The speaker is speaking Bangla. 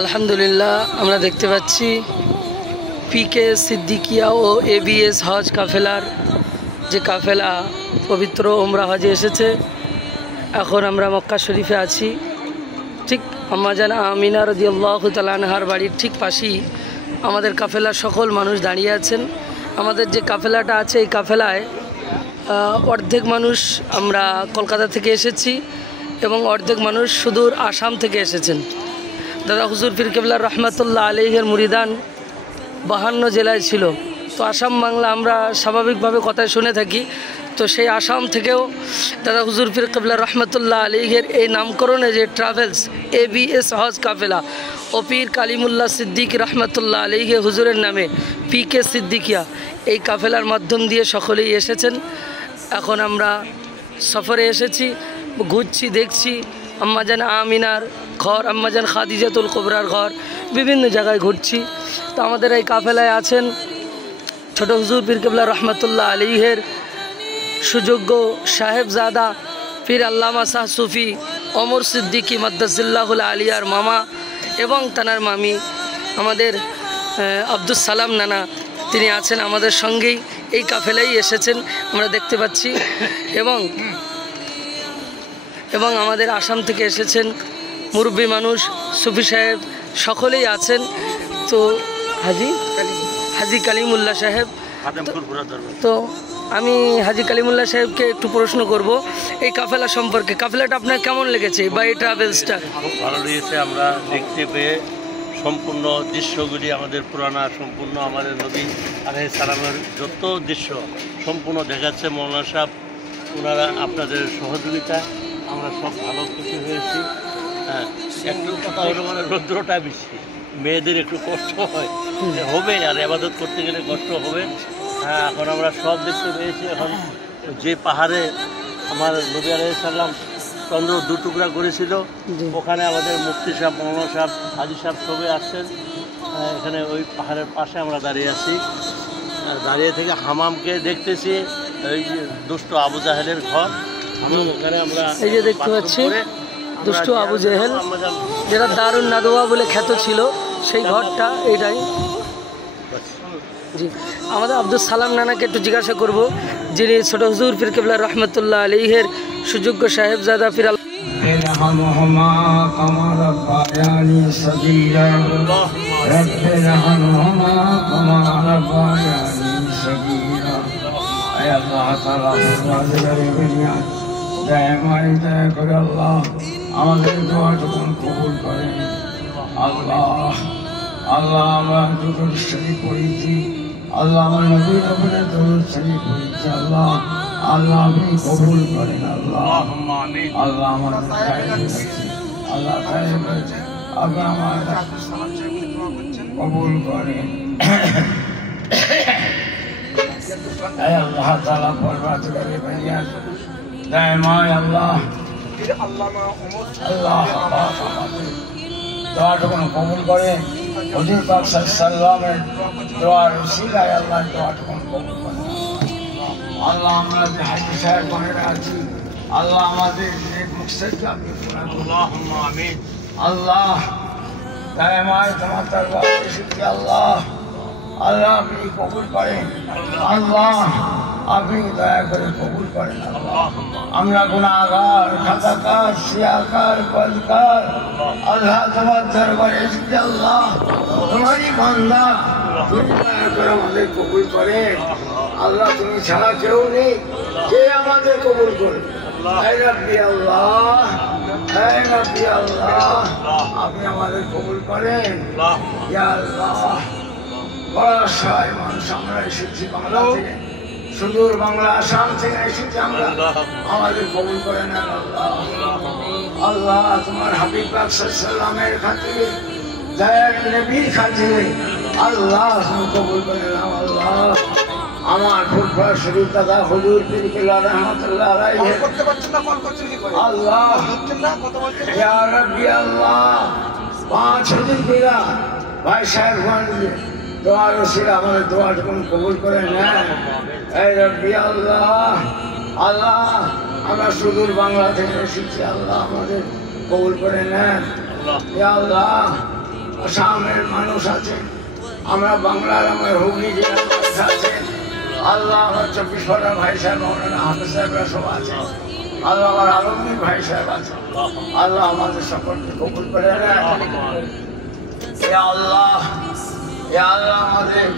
আলহামদুলিল্লাহ আমরা দেখতে পাচ্ছি পিকে সিদ্দিকিয়া ও এবিএস হজ কাফেলার যে কাফেলা পবিত্র ওমরা হজে এসেছে। এখন আমরা মক্কা শরীফে আছি। ঠিক আম্মা জান আমিনা রাদিয়াল্লাহু তাআলা আনহার বাড়ির ঠিক পাশেই আমাদের কাফেলার সকল মানুষ দাঁড়িয়ে আছেন। আমাদের যে কাফেলাটা আছে এই কাফেলায় অর্ধেক মানুষ আমরা কলকাতা থেকে এসেছি এবং অর্ধেক মানুষ সুদূর আসাম থেকে এসেছেন। দাদা হুজুর পীর কেবলা রহমাতুল্লাহ আলাইহির মুরিদান 52 জেলায় ছিল। তো আসাম বাংলা আমরা স্বাভাবিকভাবে কথায় শুনে থাকি। তো সেই আসাম থেকেও দাদা হুজুর পীর কেবলা রহমাতুল্লাহ আলাইহির এই নামকরণে যে ট্রাভেলস এবিএস হজ কাফেলা ও পীর কালিমুল্লাহ সিদ্দিক রহমাতুল্লাহ আলাইহি হুজুরের নামে পিকে সিদ্দিকিয়া এই কাফেলার মাধ্যম দিয়ে সকলেই এসেছেন। এখন আমরা সফরে এসেছি, ঘুরছি, দেখছি আম্মাজান আমিনার ঘর, আম্মাজান খাদিজাতুল কুবরার ঘর, বিভিন্ন জায়গায় ঘুরছি। তো আমাদের এই কাফেলায় আছেন ছোট হুজুর পীর কেবলা রহমাতুল্লাহ আলাইহির সুযোগ্য সাহেবজাদা পীর আল্লামা শাহ সুফি ওমর সিদ্দিকী মাদ্দাসিল্লাহুল আলিয়ার মামা এবং তানার মামি আমাদের আব্দুস সালাম নানা, তিনি আছেন আমাদের সঙ্গেই। এই কাফেলাই এসেছেন আমরা দেখতে পাচ্ছি এবং আমাদের আসাম থেকে এসেছেন মুরব্বী মানুষ, সুফি সাহেব সকলেই আছেন। তো হাজি কালিমুল্লাহ সাহেব, তো আমি হাজি কালিমুল্লাহ সাহেবকে একটু প্রশ্ন করব এই কাফেলা সম্পর্কে। কাফেলাটা আপনার কেমন লেগেছে বা এই ট্রাভেলসটা? খুব ভালো লেগেছে। আমরা দেখতে পেয়ে সম্পূর্ণ দৃশ্যগুলি আমাদের পুরানা সম্পূর্ণ আমাদের নবী আলাইহিস সালামের যত দৃশ্য সম্পূর্ণ দেখাচ্ছে। মৌলানা সাহেব ওনারা আপনাদের সহযোগিতা আমরা সব ভালো খুশি হয়েছি। হ্যাঁ, একটু কথা হলো মানে রৌদ্রটা বেশি, মেয়েদের একটু কষ্ট হবে আর ইবাদত করতে গেলে কষ্ট হবে। হ্যাঁ, এখন আমরা সব দেখতে পেয়েছি। এখন যে পাহাড়ে আমার নবী আলাইহিস সালাম চন্দ্র দুটুকরা করেছিল ওখানে আমাদের মুফতি সাহেব, মৌলানা সাহেব, হাজি সাহেব সবাই আসছেন। এখানে ওই পাহাড়ের পাশে আমরা দাঁড়িয়ে আছি। দাঁড়িয়ে থেকে হামামকে দেখতেছি, ওই যে দুষ্ট আবু জাহেলের ঘর, ওখানে আমরা এই যে দেখতে পাচ্ছি দুষ্ট আবু জাহেল যেটা দারুন নাদোয়া বলে খ্যাত ছিল, সেই ঘরটা এইটাই। জি, আমাদের আব্দুস সালাম নানাকে একটু জিজ্ঞাসা করব, যিনি ছোট হুজুর পীর কেবলা রহমতুল্লাহ আলাইহির সুযোগ্য সাহেবজাদা পীর আমাদের দোয়াটুকুন কবুল করেন। আল্লাহ আল্লাহ আমরা দরুদ শরীফ পড়েছি, আল্লাহ আমার নবীর উপরে দরুদ শরীফ পড়েছি। আল্লাহ আল্লাহ আপনি কবুল করেন। আল্লাহ আল্লাহ আমার আল্লাহ আপনি আমার কবুল করেন। আল্লাহ তাআলা পরওয়ারদিগারে বানিয়াত দায়মায় আল্লাহ আল্লাহ দোয়াটুকুন কবুল করেন। হুজুর পাক সাল্লাল্লাহু আলাইহি দোয়ার উসিলায় আল্লাহ দোয়াটুকুন কবুল করেন। আল্লাহ আমরা যে হাজি সাহেব বনেরা আছি, আল্লাহ আমাদের নেক মুকসাদকে আপনি পূরণ করুন। আল্লাহুম্মা আমিন। আল্লাহ দায়মায় তোমার দরবারে এসেছি। আল্লাহ আল্লাহ আপনি কবুল করেন। আল্লাহ আপনি দয়া করে কবুল করেন। আল্লাহ আমরা গুনাহগার, খাতাকার, সিয়াকার, বদকার, আল্লাহ তোমার দরবারে এসেছি। আল্লাহ তোমারই বান্দা, তুমি দয়া করে আমাদের কবুল করেন। আল্লাহ তুমি ছাড়া কেউ নেই, কে আমাদের কবুল করে? হে রাব্বি আল্লাহ, হে রাব্বি আল্লাহ, আপনি আমাদের কবুল করেন। ইয়া আল্লাহ, বড় সহায় মানুষ আমরা এসেছি বাংলা থেকে, সুদূর বাংলা আসাম থেকে এসেছি আমরা, আমাদের কবুল করে নেন। আল্লাহ আল্লাহ তোমার হাবিব পাক সাল্লামের খাতিরে, দয়ার নবীর খাতিরে আল্লাহ তুমি কবুল করে নাও। আল্লাহ আমার ফুটবল শরীফ দাদা হুজুর পীর কেবলা রহমাতুল্লাহ আলাইহি, আল্লাহ ইয়া রাব্বি আল্লাহ 5 হুজুর পীরা ভাই সাহেবগঞ্জ দোয়ার ওসিলা আমাদের দোয়াটুকুন কবুল করে নেন। হে রাব্বি আল্লাহ আল্লাহ আমরা সুদূর বাংলা থেকে এসেছি, আল্লাহ আমাদের কবুল করে নেন। ইয়া আল্লাহ আসামের মানুষ আছে, আমরা বাংলার আমার হুগলি জেলার মানুষ আছে, আল্লাহ আমার 24 পরগনার ভাই সাহেব মৌলানা হাফেজ সাহেবরা সব আছে, আল্লাহ আমার আলমগীর ভাই সাহেব আছে, আল্লাহ আমাদের সকলকে কবুল করে নেয়। ইয়া আল্লাহ, ইয়া আল্লাহ আমাদের